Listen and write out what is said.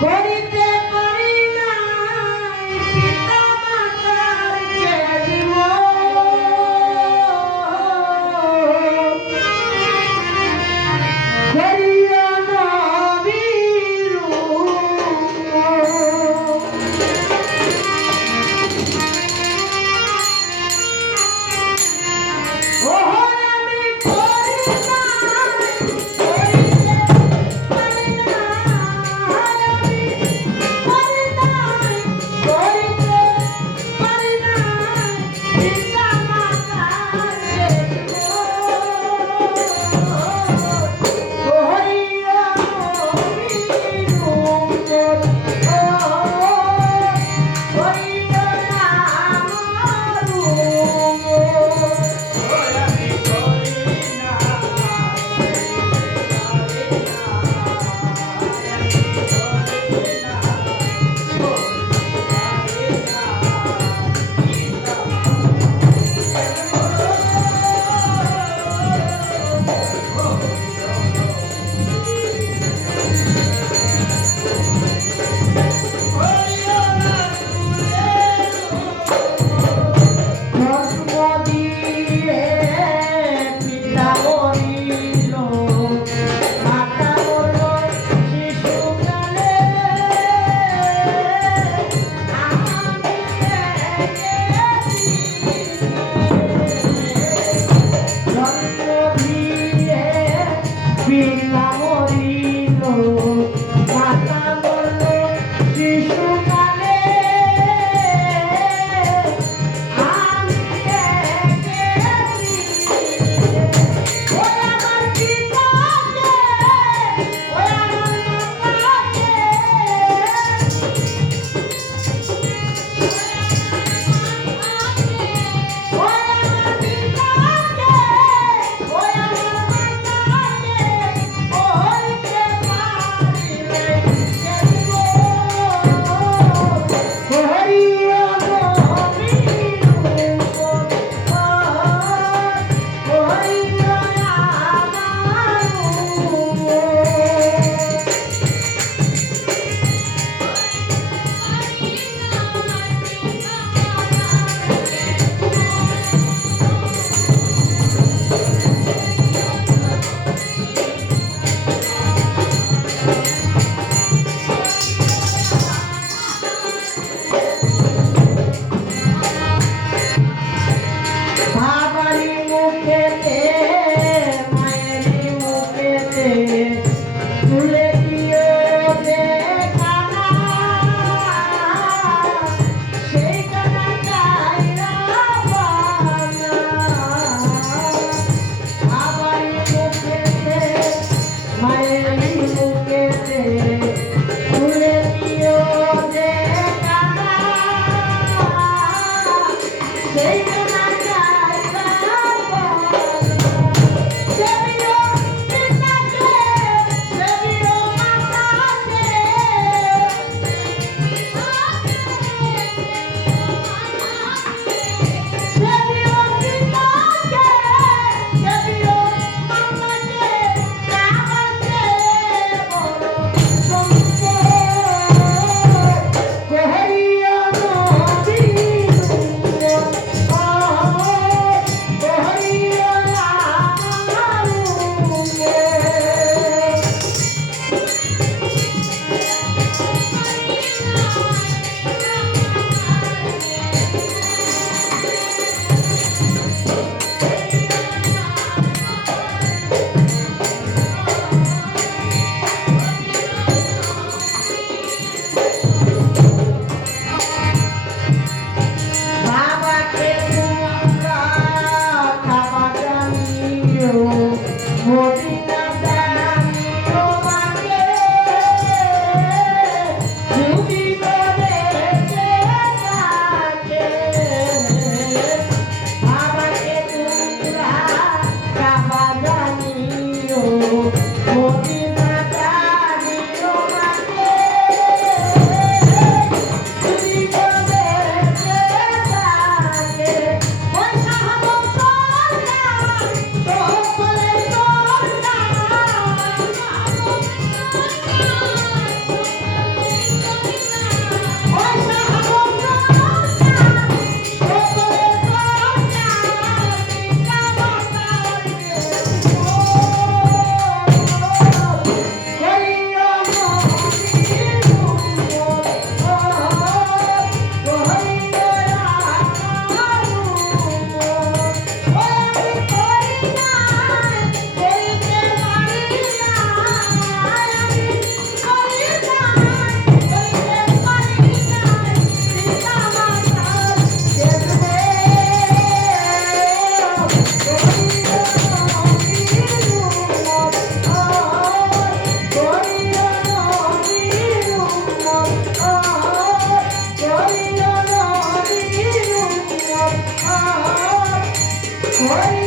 கோடி feel like Where